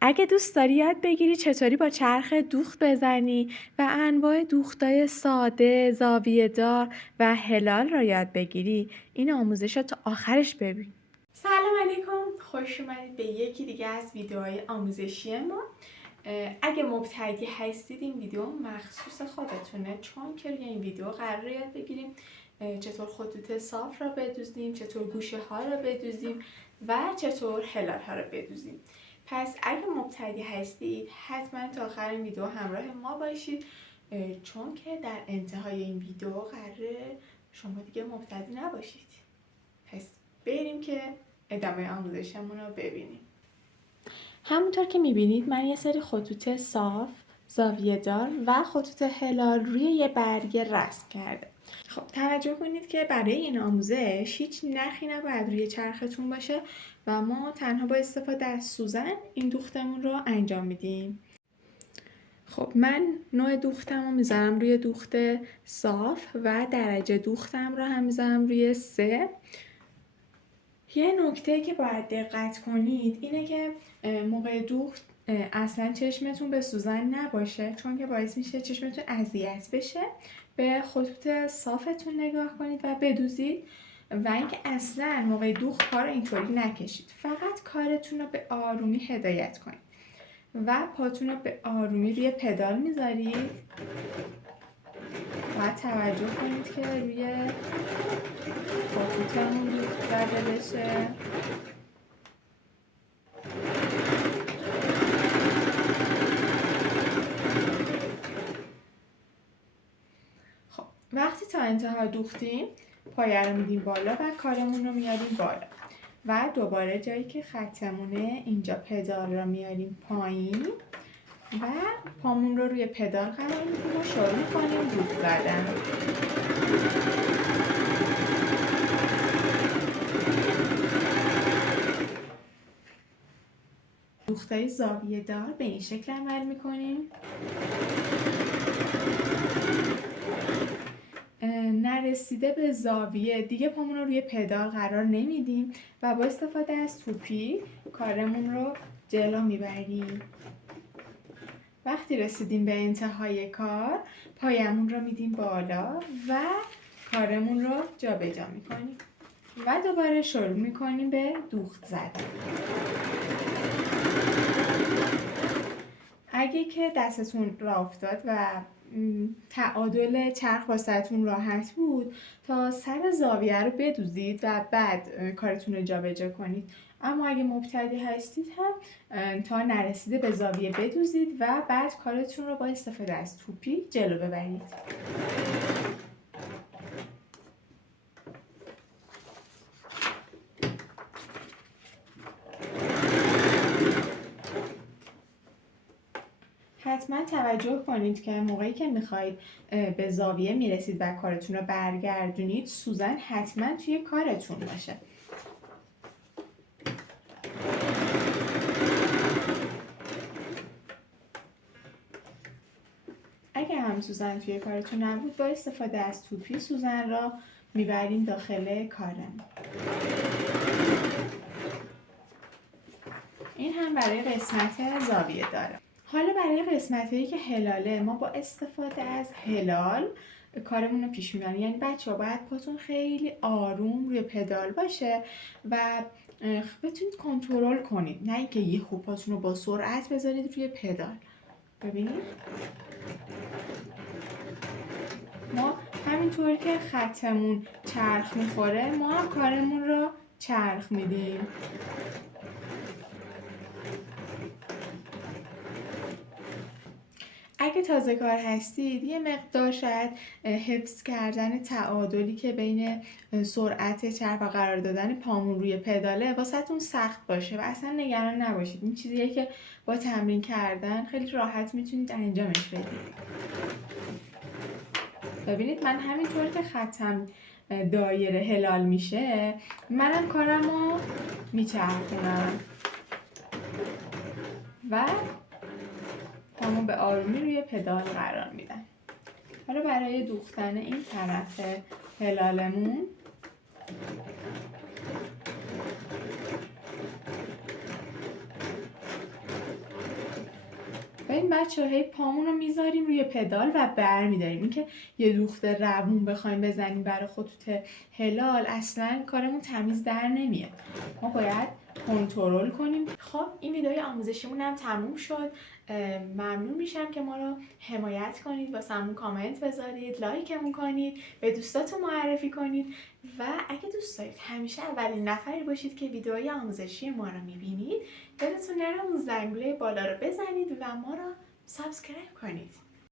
اگه دوست داری یاد بگیری چطوری با چرخ دوخت بزنی و انواع دوختای ساده، زاویه‌دار و هلال را یاد بگیری، این آموزش رو تا آخرش ببین. سلام علیکم، خوش اومدید به یکی دیگه از ویدیوهای آموزشی ما. اگه مبتدی هستید این ویدیو مخصوص خودتونه، چون که روی این ویدیو قراره یاد بگیریم چطور خطوط صاف را بدوزیم، چطور گوشه ها را بدوزیم و چطور هلال ها را بدوزیم. پس اگه مبتدی هستید حتما تا آخر این ویدیو همراه ما باشید، چون که در انتهای این ویدیو قراره شما دیگه مبتدی نباشید. پس بریم که ادامه آموزشمون رو ببینیم. همونطور که میبینید من یه سری خطوط صاف، زاویه دار و خطوط هلال روی یه برگه رسم کردم. خب توجه کنید که برای این آموزش هیچ نخی نباید روی چرختون باشه و ما تنها با استفاده از سوزن این دوختمون رو انجام میدیم. خب من نوع دوختم رو میذارم روی دوخت صاف و درجه دوختم رو هم میذارم روی 3. یه نکته که باید دقت کنید اینه که موقع دوخت اصلا چشمتون به سوزن نباشه، چون که باعث میشه چشمتون اذیت بشه. به خطوط صافتون نگاه کنید و بدوزید و اینکه اصلا موقع دوخت کار اینطوری نکشید. فقط کارتون رو به آرومی هدایت کنید و پاتون رو به آرومی روی پدال میذارید و توجه کنید که روی خطوطمون دوخت زده بشه. خب وقتی تا انتها دوختیم پایه رو میدیم بالا و کارمون رو میاریم بالا و دوباره جایی که خطمونه اینجا پدال رو میاریم پایین و پامون رو روی پدال قرار میدیم و شروع میکنیم دوخت زدن. دوختای زاویه دار به این شکل عمل میکنیم. نرسیده به زاویه دیگه پامون رو روی پدال قرار نمیدیم و با استفاده از توپی کارمون رو جلو میبریم. وقتی رسیدیم به انتهای کار پایمون رو میدیم بالا و کارمون رو جابجا میکنیم و دوباره شروع میکنیم به دوخت زدن. اگه که دستتون راه افتاد و تعادل چرخ واسهتون راحت بود تا سر زاویه رو بدوزید و بعد کارتون رو جابجا کنید. اما اگه مبتدی هستید هم تا نرسیده به زاویه بدوزید و بعد کارتون رو با استفاده از توپی جلو ببرید. حتما توجه کنید که موقعی که میخواید به زاویه میرسید و کارتون رو برگردونید سوزن حتما توی کارتون باشه. اگه هم سوزن توی کارتون نبود با استفاده از توپی سوزن را میبریم داخل کارم. این هم برای قسمت زاویه داره. حالا برای قسمت‌هایی که هلاله ما با استفاده از هلال کارمون رو پیش میبریم. یعنی بچه‌ها باید پاتون خیلی آروم روی پدال باشه و بتونید کنترل کنید، نه اینکه یهو پاتون رو با سرعت بذارید روی پدال. ببینید ما همینطور که خطمون چرخ میخوره ما هم کارمون رو چرخ میدیم. اگه تازه کار هستید یه مقدار شاید حفظ کردن تعادلی که بین سرعت چرخ و قرار دادن پامون روی پداله واسهتون سخت باشه و اصلا نگران نباشید. این چیزیه که با تمرین کردن خیلی راحت میتونید انجامش بدید. ببینید من همینطور که خطم دایره هلال میشه منم کارمو میچرخونم و پامو به آرومی روی پدال قرار میدم. حالا برای دوختن این طرف هلالمون این بچه هی پامون رو میذاریم روی پدال و برمیداریم. این که یه دوخت روون بخوایم بزنیم برای خطوط هلال اصلا کارمون تمیز در نمیاد. ما باید کنترل کنیم. خب این ویدیوی آموزشیمون هم تموم شد. ممنون میشم که ما رو حمایت کنید، واسمون کامنت بذارید، لایکمون کنید، به دوستاتون معرفی کنید و اگه دوست دارید همیشه اولین نفری باشید که ویدیوهای آموزشی ما رو میبینید، یادتون نره اون زنگوله بالا رو بزنید و ما رو سابسکرایب کنید.